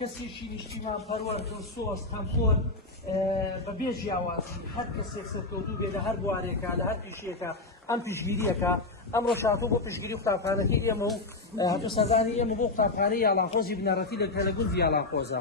کەسێکی نیشتیمان پەروەر سۆس تەمپۆر بەبێ جیاوازی هەر کەسێک سەرکەوتوو بێ لە هەر بوارێکە لە هەر پیشێکە ئەم پشگیریەکە ئەمڕۆ شاتۆ بۆ پشگیری قوتابخانەکەی ئێمە و هەتوو سەردانی ئێمە بۆ قوتابخانەی یاڵانخۆزی بنەڕەتی لە کەلەگوندی یاڵانخۆزە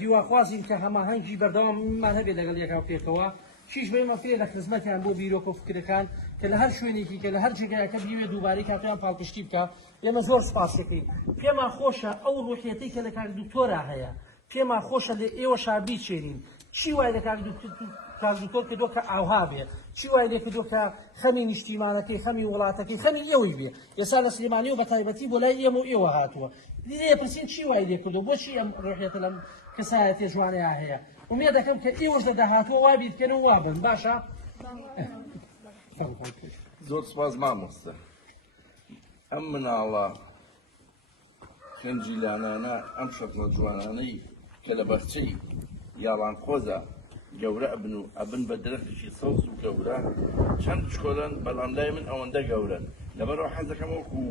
هیواخوازیم کە هەماهەنگی بەردەواممان هەبێت لەگەڵ یەکاو پێکەوە چیش بێمە فێ لە خزمەتیان بۆ بیرۆکە و فکرەکان کە لە هەر شوێنێکی کە لە هەر جێگایەکە بیوێ دووبارەی کاکەیان پاڵپشتی بکە ئێمە زۆر سپاس دەکەین پێمان خۆشە ئەو ڕوحیەتەی کە لە کاک دکتۆرا هەیە پێمان خۆشە لە ئێوە شابی چێرین چی وای لە کاک دکتۆر کردووە کە ئاوها بێ چی وای لێ کردووە کە خەمی نیشتیمانەکەی خەمی وڵاتەکەی خەمی ئێوەی بێ ئێستا لە سلێمانی و بە تایبەتی بۆ لای ئێمە و ئێوە هاتووە لێ پرسین چی وای لێ کردو بۆچی ئەم ڕوحیەتە لەم کەسایەتێ جوانەیە هەیە ومێ دەکەم کە ئێوەش لە داهاتوە وا بیرکەن و وابن باشە زۆر سپاس مامۆستا ئەم مناڵە خەنجیلانانە ئەم شەکڵە جوانانەی کە لە بەرچەی یاڵانخۆزە گەورە ئەبن و ئەبن بە درەختێکی سەوز و گەورە چەند شکۆلن بەڵام لای من ئەوەندە گەورن لەبەرەوە حەز دەکەم وەکو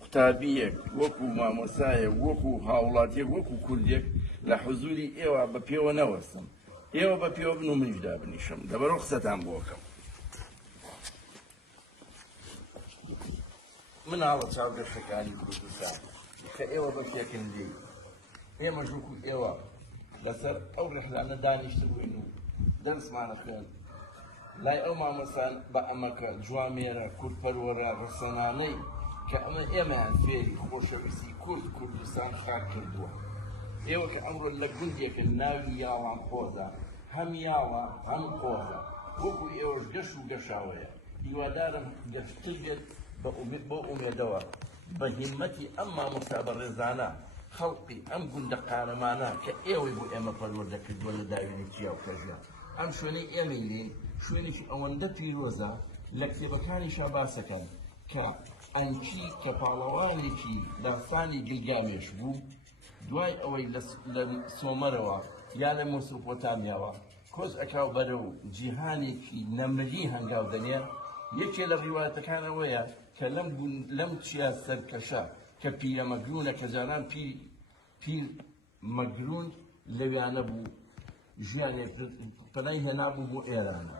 قوتابیەک وەکو مامۆسایەک وەکو هاوڵاتیەک وەکو کوردێک لە حوزوری ئێوە بە پێوە نەوەستم ئێوە بە پێوە بن و منیشدا بنیشم لەبەرەوە قسەتان بۆکەم مناڵە چاوگەشتەکانی کوردستان کە ئێوە بە پێکردی ئێمە ژووکو ئێوە لەسەر ئەو ڕێحلانە دانیشتبووین و دەرسمانە خوێن لای ئەو مامۆستان بە ئەمەکە جوامێرە کورتپەروەرە ڕسەنانەی کە ئەمە ئێمەیان فێری خۆشەویستی کوردستان خاک کردووە ئێوە کە ئەمڕۆ لە گوندێکە ناوی یاڵانخۆزە هەم یاڵە هەم خۆزە وەکو ئێوەش گەشت و گەشاوەیە هیوادارم گەشتر بێت بۆ ئومێدەوە بە هیمەتی ئەم مامۆستا بە ڕێزانە خەڵقی ئەم گوندە قارەمانە کە ئێوەی بۆ ئێمە پەروەردە کردووە لە داوێنێکی یاو کەژە ئەم شوێنەی ئێمەی لێن شوێنێکی ئەوەندە پیرۆزە لە کتێبەکانیشا باسەکەن کە ئەنچی کە پاڵەوانێکی داستانی گیلگامێش بوو دوای ئەوەی لە سۆمەرەوە یا لە مۆسوپۆتامیاوە کۆز ئەکاو بەرە و جیهانێکی نەمری هەنگاو دەنێ یەکێ لە ڕیواتەکانەوەیە کە لەم چیا سەرکەشە کە پیرە مەگرونە کە جاران پیر مەگرون لەویانە بوو ژیانێک پەنای هێنابوو بۆ ئێرانە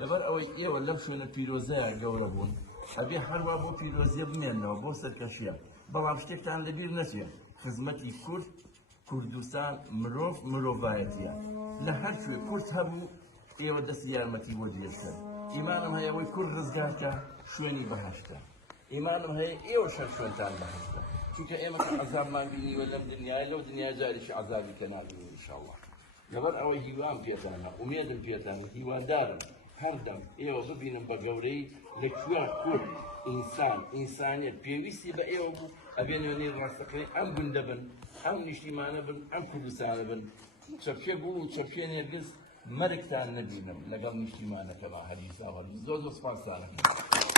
لەبەر ئەوەی ئێوە لەم شوێنە پیرۆزەیە گەورە بوون ئەبێ هەروە بۆ پیرۆزیە بمێنەوە بۆ سەرکەشیە بەڵام شتێکتان لەبیر نەچێت خزمەتی کوردستان مرۆڤایەتیە لە هەر کوێ کورد هەبوو ئێوە دەستی یارمەتی بۆ جێشتن ئیمانم هەیە ئەوەی کورد ڕزگارکە شوێنی بەهەشتە ئیمانم هەیە ئێوە شەر شوێنتان بەهەشتە چونکە ئێمە کە عەزابمان بینیوە لەم دنیای لەو دنیا جاریشی عەزابی کە نابینین ئینشاءڵڵا لەبەر ئەوەی هیوام پێتانە ئومێدم پێتانە هیوادارم هەردەم ئێوە ببینم بە گەورەی لەکوێ کورد ئینسانیەت پێویستی بە ئێوە بوو ئەبێ نوێنەی ڕاستەقەی ئەم گوندە بن ئەم نیشتیمانە بن ئەم کوردستانە بن چەپکێ بوو و چەپکێ نێرگز مەرگتان نەبینم لەگەڵ نیشتیمانەکەما هەریساوە زۆر سپاسانەکەم